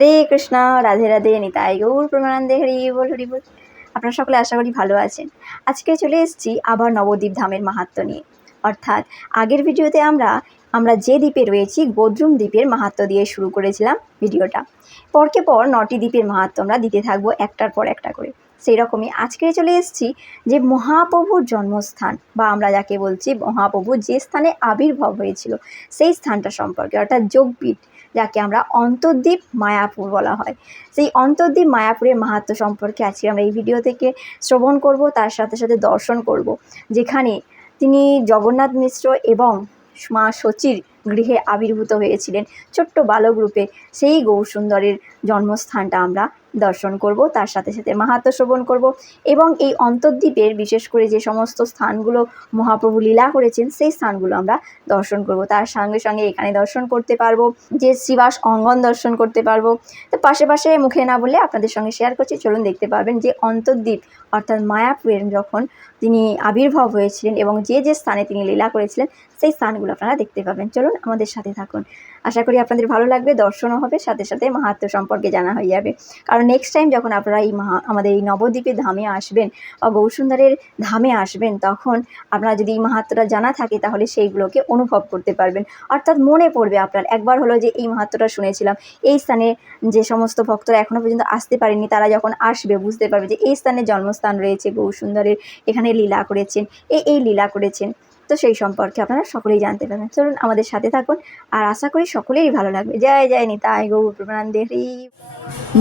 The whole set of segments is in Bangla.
হরে কৃষ্ণ, রাধে রাধে, নিতাই গৌর প্রেমানন্দে, হরি বল হরি বল। আপনারা সকলে আশা করি ভালো আছেন। আজকে চলে এসেছি আবার নবদ্বীপ ধামের মাহাত্ম্য নিয়ে। অর্থাৎ আগের ভিডিওতে আমরা যে দ্বীপে রয়েছি গোদ্রুম দ্বীপের মাহাত্ম্য দিয়ে শুরু করেছিলাম ভিডিওটা। পরকে পর 9টি দ্বীপের মাহাত্ম্য আমরা দিতে থাকবো একটার পর একটা করে। সেই রকমই আজকে চলে এসেছি যে মহাপ্রভুর জন্মস্থান, বা আমরা যাকে বলছি মহাপ্রভু যে স্থানে আবির্ভাব হয়েছিল সেই স্থানটা সম্পর্কে, অর্থাৎ যোগপীঠ, যাকে আমরা অন্তর্দ্বীপ মায়াপুর বলা হয়। সেই অন্তর্দ্বীপ মায়াপুরের মাহাত্ম্য সম্পর্কে আজকে আমরা এই ভিডিও থেকে শ্রবণ করব, তার সাথে সাথে দর্শন করব, যেখানে তিনি জগন্নাথ মিশ্র এবং মা শচীর গৃহে আবির্ভূত হয়েছিলেন ছোট্ট বালক রূপে। সেই গৌরসুন্দরের জন্মস্থানটা আমরা দর্শন করব, তার সাথে সাথে মাহাত্ম্য শ্রবণ করব এবং এই অন্তর্দ্বীপের বিশেষ করে যে সমস্ত স্থানগুলো মহাপ্রভু লীলা করেছেন সেই স্থানগুলো আমরা দর্শন করব। তার সঙ্গে সঙ্গে এখানে দর্শন করতে পারবো যে শ্রীবাস অঙ্গন দর্শন করতে পারবো। তো পাশে পাশে মুখে না বলে আপনাদের সঙ্গে শেয়ার করছি, চলুন দেখতে পারবেন যে অন্তর্দ্বীপ অর্থাৎ মায়াপুরের যখন তিনি আবির্ভাব হয়েছিলেন এবং যে যে স্থানে তিনি লীলা করেছিলেন সেই স্থানগুলো আপনারা দেখতে পাবেন। চলুন আমাদের সাথে থাকুন, আশা করি আপনাদের ভালো লাগবে, দর্শনও হবে, সাথে সাথে মাহাত্ম্য সম্পর্কে জানা হয়ে যাবে। কারণ নেক্সট টাইম যখন আপনারা আমাদের এই নবদ্বীপের ধামে আসবেন বা গৌরসুন্দরের ধামে আসবেন, তখন আপনারা যদি এই মাহাত্ম্যটা জানা থাকে তাহলে সেইগুলোকে অনুভব করতে পারবেন। অর্থাৎ মনে পড়বে আপনার একবার হলো যে এই মাহাত্ম্যটা শুনেছিলাম, এই স্থানে যে সমস্ত ভক্তরা এখনও পর্যন্ত আসতে পারেনি তারা যখন আসবে বুঝতে পারবে যে এই স্থানে জন্মস্থান রয়েছে গৌরসুন্দরের, এখানে লীলা করেছেন, এই লীলা করেছেন। তো সেই সম্পর্কে আপনারা সকলেই জানতে পারবেন। চলুন আমাদের সাথে থাকুন, আর আশা করি সকলেরই ভালো লাগবে। জয় জয় নিতাই গৌর প্রেমানন্দে, হরি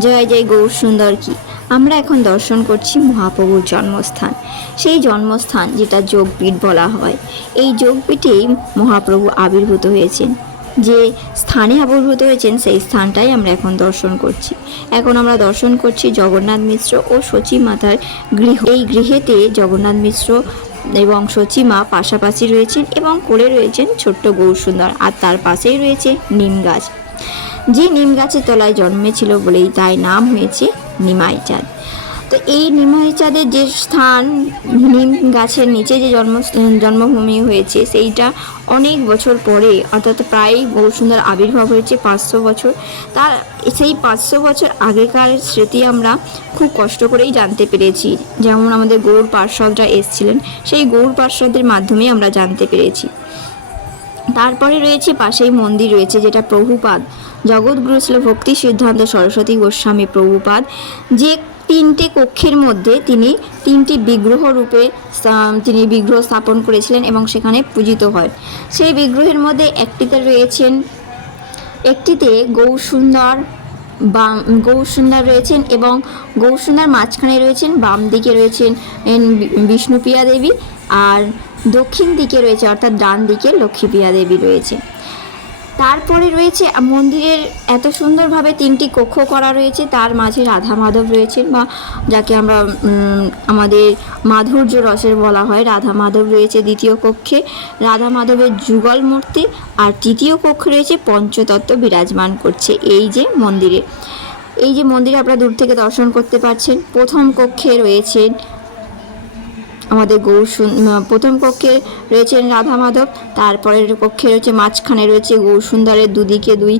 জয় জয় গৌরসুন্দর কি। আমরা এখন দর্শন করছি মহাপ্রভুর জন্মস্থান, সেই জন্মস্থান যেটা যোগপীঠ বলা হয়। এই যোগপীঠেই মহাপ্রভু আবির্ভূত হয়েছেন। যে স্থানে আবির্ভূত হয়েছেন সেই স্থানটাই আমরা এখন দর্শন করছি। এখন আমরা দর্শন করছি জগন্নাথ মিশ্র ও শচী মাতার গৃহ। এই গৃহেতে জগন্নাথ মিশ্র এবং শচী মা পাশাপাশি রয়েছেন এবং কোলে রয়েছেন ছোট্ট গৌরসুন্দর, আর তার পাশেই রয়েছে নিম গাছ। যে নিম গাছের তলায় জন্মেছিল বলেই তাই নাম হয়েছে নিমাই চাঁদ। তো এই নিমাই চাঁদের যে স্থান, নিম গাছের নিচে যে জন্মভূমি হয়েছে সেইটা অনেক বছর পরে, অর্থাৎ প্রায় গৌরসুন্দর আবির্ভাব হয়েছে 500 বছর। তার সেই 500 বছর আগেকার স্মৃতি আমরা খুব কষ্ট করেই জানতে পেরেছি। যেমন আমাদের গৌর পার্ষদরা এসেছিলেন, সেই গৌর পার্ষদের মাধ্যমে আমরা জানতে পেরেছি। তারপরে রয়েছে পাশেই মন্দির রয়েছে যেটা প্রভুপাদ জগৎগুরু ছিল ভক্তি সিদ্ধান্ত সরস্বতী গোস্বামী প্রভুপাদ, যে 3টে কক্ষের মধ্যে তিনি 3টি বিগ্রহ রূপে তিনি বিগ্রহ স্থাপন করেছিলেন এবং সেখানে পূজিত হয়। সেই বিগ্রহের মধ্যে একটিতে গৌরসুন্দর রয়েছেন এবং গৌরসুন্দর মাঝখানে রয়েছেন, বাম দিকে রয়েছেন বিষ্ণুপ্রিয়া দেবী, আর দক্ষিণ দিকে রয়েছে অর্থাৎ ডান দিকে লক্ষ্মীপ্রিয়া দেবী রয়েছে। তারপরে রয়েছে মন্দিরের এত সুন্দরভাবে 3টি কক্ষ করা রয়েছে, তার মাঝে রাধা মাধব রয়েছেন, বা যাকে আমরা আমাদের মাধুর্য রসের বলা হয়, রাধা মাধব রয়েছে দ্বিতীয় কক্ষে, রাধা মাধবের যুগল মূর্তি, আর তৃতীয় কক্ষে রয়েছে পঞ্চতত্ত্ব বিরাজমান করছে। এই যে মন্দিরে আপনারা দূর থেকে দর্শন করতে পারছেন। প্রথম কক্ষে রয়েছেন আমাদের প্রথম কক্ষে রয়েছেন রাধা মাধব, তারপরের কক্ষে রয়েছে মাঝখানে রয়েছে গৌরসুন্দরের দুদিকে দুই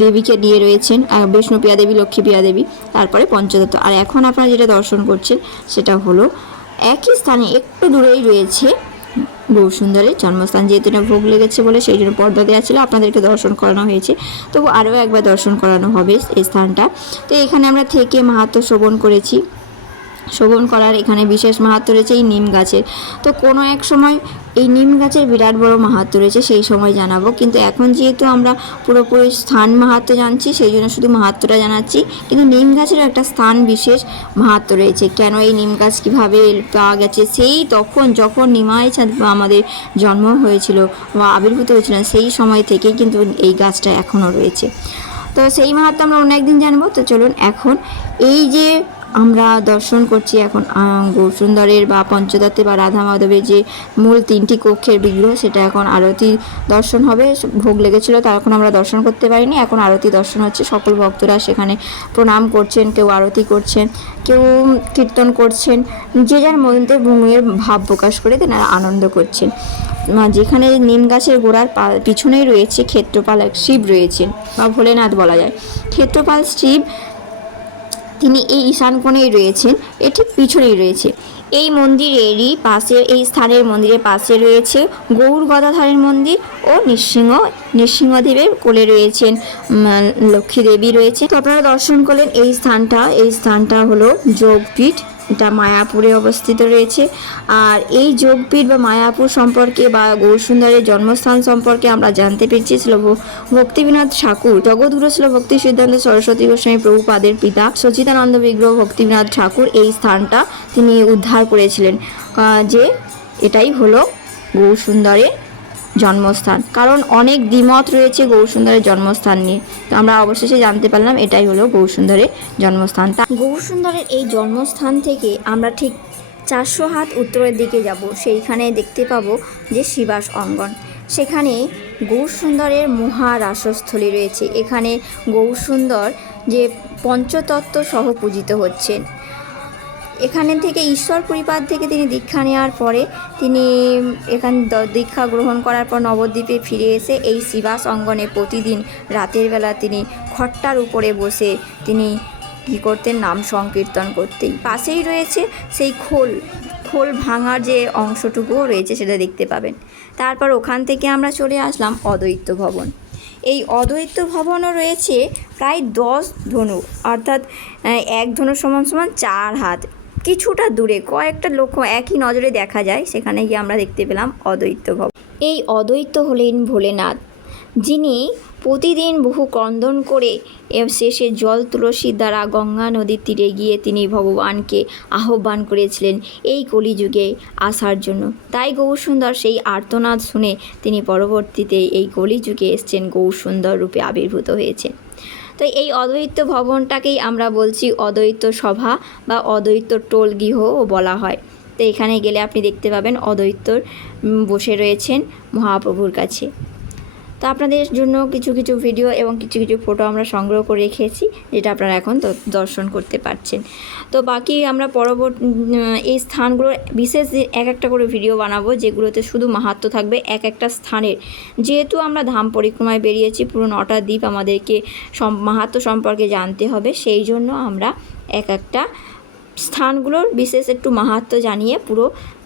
দেবীকে নিয়ে রয়েছেন, বিষ্ণুপ্রিয়া দেবী, লক্ষ্মীপ্রিয়া দেবী, তারপরে পঞ্চতত্ত্ব। আর এখন আপনারা যেটা দর্শন করছেন সেটা হলো একই স্থানে একটু দূরেই রয়েছে গৌরসুন্দরের জন্মস্থান। যেহেতু এটা ভোগ লেগেছে বলে সেই জন্য পর্দা দেওয়া ছিল, আপনাদেরকে দর্শন করানো হয়েছে, তবু আরও একবার দর্শন করানো হবে এই স্থানটা। তো এখানে আমরা থেকে মাহাত্ম্য শ্রবণ করার এখানে বিশেষ মাহাত্ম্য রয়েছে এই নিম গাছের। তো কোনো এক সময় এই নিম গাছের বিরাট বড় মাহাত্ম্য রয়েছে, সেই সময় জানাবো। কিন্তু এখন যেহেতু আমরা পুরোপুরি স্থান মাহাত্ম্য জানছি সেই জন্য শুধু মাহাত্ম্যটা জানাচ্ছি, কিন্তু নিম গাছেরও একটা স্থান বিশেষ মাহাত্ম্য রয়েছে। কেন এই নিম গাছ কীভাবে পাওয়া গেছে, সেই তখন যখন নিমাই চাঁদ আমাদের জন্ম হয়েছিল বা আবির্ভূত হয়েছিল সেই সময় থেকেই কিন্তু এই গাছটা এখনও রয়েছে। তো সেই মাহাত্ম্য আমরা অন্য একদিন জানবো। তো চলুন এখন এই যে আমরা দর্শন করছি এখন গৌরসুন্দরের বা পঞ্চতত্ত্বে বা রাধা মাধবের যে মূল 3টি কক্ষের বিগ্রহ, সেটা এখন আরতি দর্শন হবে। ভোগ লেগেছিল তার এখন আমরা দর্শন করতে পারিনি, এখন আরতি দর্শন হচ্ছে। সকল ভক্তরা সেখানে প্রণাম করছেন, কেউ আরতি করছেন, কেউ কীর্তন করছেন, যে যার মধ্যে ভূমির ভাব প্রকাশ করে তেনারা আনন্দ করছেন। যেখানে নিম গাছের গোড়ার পিছনেই রয়েছে ক্ষেত্রপাল শিব রয়েছেন বা ভোলেনাথ বলা যায়। ক্ষেত্রপাল শিব তিনি এই ঈশান কোণেই রয়েছেন, এর ঠিক পিছনেই রয়েছে। এই মন্দিরেরই পাশে, এই স্থানের মন্দিরের পাশে রয়েছে গৌর গদাধরের মন্দির ও নৃসিংহদেবের কোলে রয়েছেন লক্ষ্মী দেবী রয়েছে। তো আপনারা দর্শন করলেন এই স্থানটা হলো যোগপীঠ, এটা মায়াপুরে অবস্থিত রয়েছে। আর এই যোগপীঠ বা মায়াপুর সম্পর্কে বা গৌরসুন্দরের জন্মস্থান সম্পর্কে আমরা জানতে পেরেছি ছিল ভক্তিবিনোদ ঠাকুর, জগৎগুরু ছিল ভক্তি সিদ্ধান্ত সরস্বতী গোস্বামী প্রভুপাদের পিতা সচিদানন্দ বিগ্রহ ভক্তিবিনোদ ঠাকুর এই স্থানটা তিনি উদ্ধার করেছিলেন, যে এটাই হলো গৌরসুন্দরের জন্মস্থান। কারণ অনেক দ্বিমত রয়েছে গৌরসুন্দরের জন্মস্থান নিয়ে, তো আমরা অবশেষে জানতে পারলাম এটাই হলো গৌরসুন্দরের জন্মস্থান। তা গৌরসুন্দরের এই জন্মস্থান থেকে আমরা ঠিক 400 হাত উত্তরের দিকে যাব, সেইখানে দেখতে পাবো যে শিবাস অঙ্গন। সেখানে গৌরসুন্দরের মহারাসস্থলী রয়েছে। এখানে গৌরসুন্দর যে পঞ্চতত্ত্ব সহ পূজিত হচ্ছেন। এখানে থেকে ঈশ্বর পরিপাদ থেকে তিনি দীক্ষা নেওয়ার পরে তিনি এখানে দীক্ষা গ্রহণ করার পর নবদ্বীপে ফিরে এসে এই শিবাস অঙ্গনে প্রতিদিন রাতের বেলা তিনি খট্টার উপরে বসে তিনি কী করতেন, নাম সংকীর্তন করতেই। পাশেই রয়েছে সেই খোল ভাঙার যে অংশটুকুও রয়েছে সেটা দেখতে পাবেন। তারপর ওখান থেকে আমরা চলে আসলাম অদ্বৈত ভবন। এই অদ্বৈত ভবনও রয়েছে প্রায় 10 ধনু, অর্থাৎ 1 ধনু সমান 4 হাত, কিছুটা দূরে কয়েকটা লক্ষ্য একই নজরে দেখা যায়। সেখানে গিয়ে আমরা দেখতে পেলাম অদ্বৈত ভবন। এই অদ্বৈত হলেন ভোলেনাথ, যিনি প্রতিদিন বহু ক্রন্দন করে শেষে জল তুলসীর দ্বারা গঙ্গা নদীর তীরে গিয়ে তিনি ভগবানকে আহ্বান করেছিলেন এই কলিযুগে আসার জন্য। তাই গৌরসুন্দর সেই আর্তনাদ শুনে তিনি পরবর্তীতে এই কলিযুগে এসছেন, গৌরসুন্দর রূপে আবির্ভূত হয়েছেন। তো এই অদ্বৈত ভবনটাকেই আমরা বলছি অদ্বৈত সভা বা অদ্বৈত টোল গৃহও বলা হয়। তো এখানে গেলে আপনি দেখতে পাবেন অদ্বৈতর বসে রয়েছেন মহাপ্রভুর কাছে। তো আপনাদের জন্য কিছু কিছু ভিডিও এবং কিছু কিছু ফটো আমরা সংগ্রহ করে রেখেছি, যেটা আপনারা এখন দর্শন করতে পারছেন। তো বাকি আমরা পরবর্তী এই স্থানগুলোর বিশেষ এক একটা করে ভিডিও বানাবো, যেগুলোতে শুধু মাহাত্ম্য থাকবে এক একটা স্থানের। যেহেতু আমরা ধাম পরিক্রমায় বেরিয়েছি, পুরো 9টা দ্বীপ আমাদেরকে মাহাত্ম্য সম্পর্কে জানতে হবে, সেই জন্য আমরা এক একটা স্থানগুলোর বিশেষ একটু মাহাত্ম্য জানিয়ে পুরো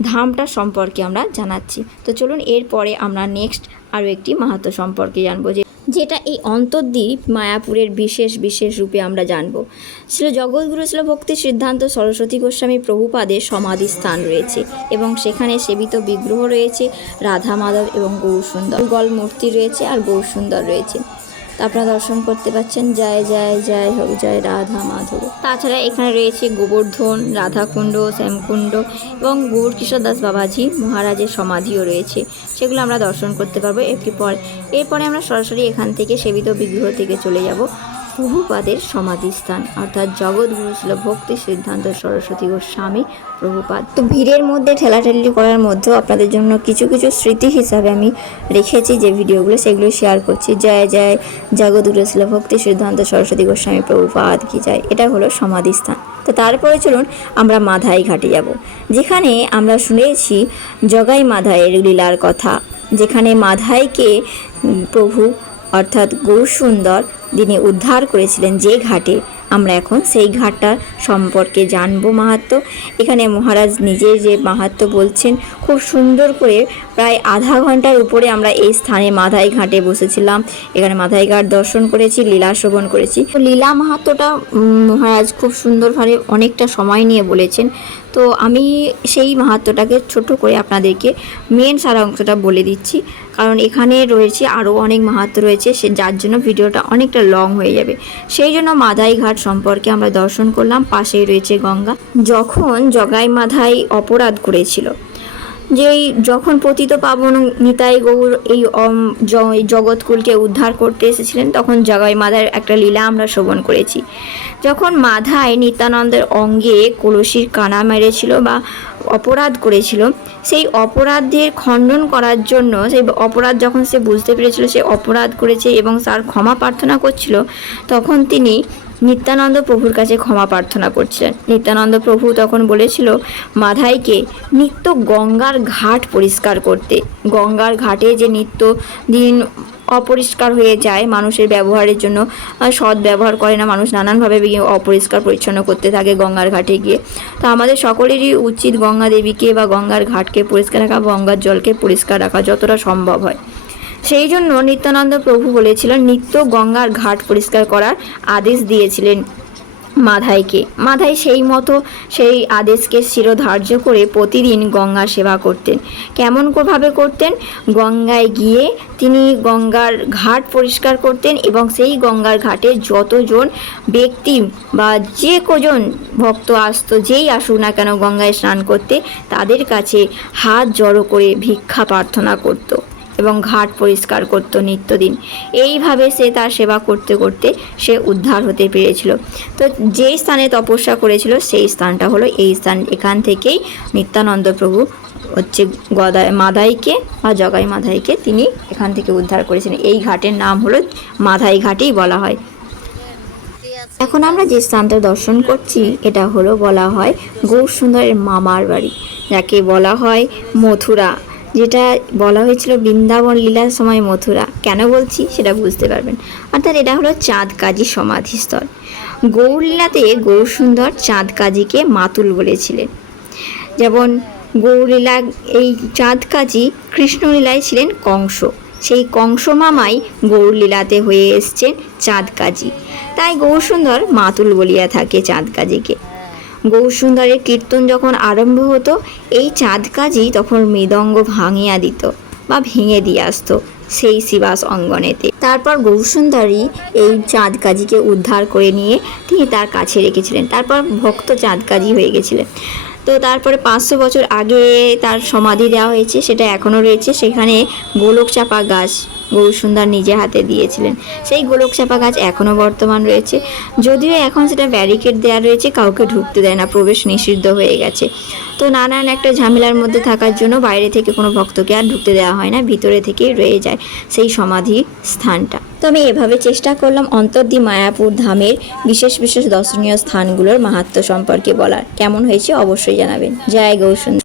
ধামটা সম্পর্কে আমরা জানাচ্ছি। তো চলুন এরপরে আমরা নেক্সট আরও একটি মাহাত্ম্য সম্পর্কে জানবো, যেটা এই অন্তর্দ্বীপ মায়াপুরের বিশেষ রূপে আমরা জানবো। ছিল জগৎগুরু ছিল ভক্তি সিদ্ধান্ত সরস্বতী গোস্বামী প্রভুপাদের সমাধি স্থান রয়েছে এবং সেখানে সেবিত বিগ্রহ রয়েছে রাধা মাধব এবং গৌরসুন্দর, গল মূর্তি রয়েছে আর গৌরসুন্দর রয়েছে। তা আপনারা দর্শন করতে পাচ্ছেন। জয় জয় জয় হোক জয় রাধা মাধব। তাছাড়া এখানে রয়েছে গোবর্ধন, রাধাকুণ্ড, শ্যামকুণ্ড এবং গৌরকিশোর দাস বাবাজি মহারাজের সমাধিও রয়েছে, সেগুলো আমরা দর্শন করতে পারবো এরপরে আমরা সরাসরি এখান থেকে সেবিত বিগ্রহ থেকে চলে যাব প্রভুপাদের সমাধিস্থান, অর্থাৎ জগৎগুরু ছিল ভক্তি সিদ্ধান্ত সরস্বতী গোস্বামী প্রভুপাদ। তো ভিড়ের মধ্যে ঠেলাঠেলি করার মধ্যেও আপনাদের জন্য কিছু কিছু স্মৃতি হিসাবে আমি রেখেছি যে ভিডিওগুলো, সেগুলো শেয়ার করছি। জয় জয় জগৎগুরু ছিল ভক্তি সিদ্ধান্ত সরস্বতী গোস্বামী প্রভুপাদ কি জয়। এটা হলো সমাধিস্থান। তো তারপরে চলুন আমরা মাধাই ঘাটে যাব, যেখানে আমরা শুনেছি জগাই মাধাইয়ের লীলার কথা, যেখানে মাধাইকে প্রভু অর্থাৎ গৌরসুন্দর তিনি উদ্ধার করেছিলেন যে ঘাটে। আমরা এখন সেই ঘাটটা সম্পর্কে জানবো মাহাত্ম্য। এখানে মহারাজ নিজে যে মাহাত্ম্য বলছেন খুব সুন্দর করে, প্রায় আধা ঘন্টার উপরে আমরা এই স্থানে মাধাই ঘাটে বসেছিলাম। এখানে মাধাই ঘাট দর্শন করেছি, লীলা শ্রবণ করেছি। তো লীলা মাহাত্ম্যটা মহারাজ খুব সুন্দরভাবে অনেকটা সময় নিয়ে বলেছেন। তো আমি সেই মাহাত্ম্যটাকে ছোট করে আপনাদেরকে মেন সারাংশটা বলে দিচ্ছি, কারণ এখানে রয়েছে আরও অনেক মাহাত্ম্য রয়েছে, যার জন্য ভিডিওটা অনেকটা লং হয়ে যাবে। সেই জন্য মাধাই ঘাট সম্পর্কে আমরা দর্শন করলাম। পাশেই রয়েছে গঙ্গা। যখন জগাই মাধাই অপরাধ করেছিল, যখন পতিত পাবন নিতাই গৌর এই জগৎকুলকে উদ্ধার করতে এসেছিলেন, তখন জগাই মাধাইয়ের একটা লীলা আমরা শ্রবণ করেছি। যখন মাধাই নিত্যানন্দের অঙ্গে কলসির কানা মেরেছিল বা অপরাধ করেছিল, সেই অপরাধের খণ্ডন করার জন্য, সেই অপরাধ যখন সে বুঝতে পেরেছিল সে অপরাধ করেছে এবং তার ক্ষমা প্রার্থনা করছিল, তখন তিনি নিত্যানন্দ প্রভুর কাছে ক্ষমা প্রার্থনা করছিলেন। নিত্যানন্দ প্রভু তখন বলেছিল মাধাইকে নিত্য গঙ্গার ঘাট পরিষ্কার করতে। গঙ্গার ঘাটে যে নিত্য দিন অপরিষ্কার হয়ে যায়, মানুষের ব্যবহারের জন্য সৎ ব্যবহার করে না, মানুষ নানানভাবে অপরিষ্কার পরিচ্ছন্ন করতে থাকে গঙ্গার ঘাটে গিয়ে। তো আমাদের সকলেরই উচিত গঙ্গা দেবীকে বা গঙ্গার ঘাটকে পরিষ্কার রাখা, গঙ্গার জলকে পরিষ্কার রাখা যতটা সম্ভব হয়। সেই জন্য নিত্যানন্দ প্রভু বলেছিলেন নিত্য গঙ্গার ঘাট পরিষ্কার করার আদেশ দিয়েছিলেন মাধাইকে। মাধাই সেই মতো সেই আদেশকে শিরোধার্য করে প্রতিদিন গঙ্গা সেবা করতেন। কেমন ভাবে করতেন? গঙ্গায় গিয়ে তিনি গঙ্গার ঘাট পরিষ্কার করতেন এবং সেই গঙ্গার ঘাটে যতজন ব্যক্তি বা যে কজন ভক্ত আসতো, যেই আসুক না কেন গঙ্গায় স্নান করতে, তাদের কাছে হাত জড়ো করে ভিক্ষা প্রার্থনা করত এবং ঘাট পরিষ্কার করত নিত্যদিন। এইভাবে সে তার সেবা করতে করতে সে উদ্ধার হতে পেরেছিল। তো যেই স্থানে তপস্যা করেছিল সেই স্থানটা হলো এই স্থান। এখান থেকেই নিত্যানন্দ প্রভু হচ্ছে মাধাইকে বা জগাই মাধাইকে তিনি এখান থেকে উদ্ধার করেছিলেন। এই ঘাটের নাম হলো মাধাই ঘাটেই বলা হয়। এখন আমরা যে স্থানটা দর্শন করছি এটা হলো বলা হয় গৌরসুন্দরের মামার বাড়ি, যাকে বলা হয় মথুরা, যেটা বলা হয়েছিল বৃন্দাবন লীলার সময় মথুরা। কেন বলছি সেটা বুঝতে পারবেন। অর্থাৎ এটা হলো চাঁদ কাজী সমাধিস্থল। গৌরলীলাতে গৌরসুন্দর চাঁদ কাজীকে মাতুল বলেছিলেন। যেমন গৌরলীলা এই চাঁদ কাজী কৃষ্ণলীলায় ছিলেন কংস, সেই কংস মামাই গৌরলীলাতে হয়ে এসছেন চাঁদ কাজী, তাই গৌরসুন্দর মাতুল বলিয়া থাকে চাঁদ কাজীকে। গৌরসুন্দরের কীর্তন যখন আরম্ভ হতো, এই চাঁদ কাজী তখন মৃদঙ্গ ভাঙিয়া দিত বা ভেঙে দিয়ে আসতো সেই শিবাস অঙ্গনেতে। তারপর গৌরসুন্দরী এই চাঁদ কাজীকে উদ্ধার করে নিয়ে তিনি তার কাছে রেখেছিলেন। তারপর ভক্ত চাঁদ কাজী হয়ে গেছিলেন। তো তারপরে 500 বছর আগে তার সমাধি দেওয়া হয়েছে, সেটা এখনও রয়েছে। সেখানে গোলক চাপা গাছ গৌরসুন্দর নিজে হাতে দিয়েছিলেন। সেই গোলক চাপা গাছ এখনও বর্তমান রয়েছে, যদিও এখন সেটা ব্যারিকেড দেওয়া রয়েছে, কাউকে ঢুকতে দেয় না, প্রবেশ নিষিদ্ধ হয়ে গেছে। তো নানান একটা ঝামেলার মধ্যে থাকার জন্য বাইরে থেকে কোনো ভক্তকে আর ঢুকতে দেওয়া হয় না, ভিতরে থেকেই রয়ে যায় সেই সমাধি স্থানটা। তো আমি এভাবে চেষ্টা করলাম অন্তর্দ্বীপ মায়াপুর ধামের বিশেষ বিশেষ দর্শনীয় স্থানগুলোর মাহাত্ম্য সম্পর্কে বলার। কেমন হয়েছে অবশ্যই জানাবেন। জয় গৌরসুন্দর।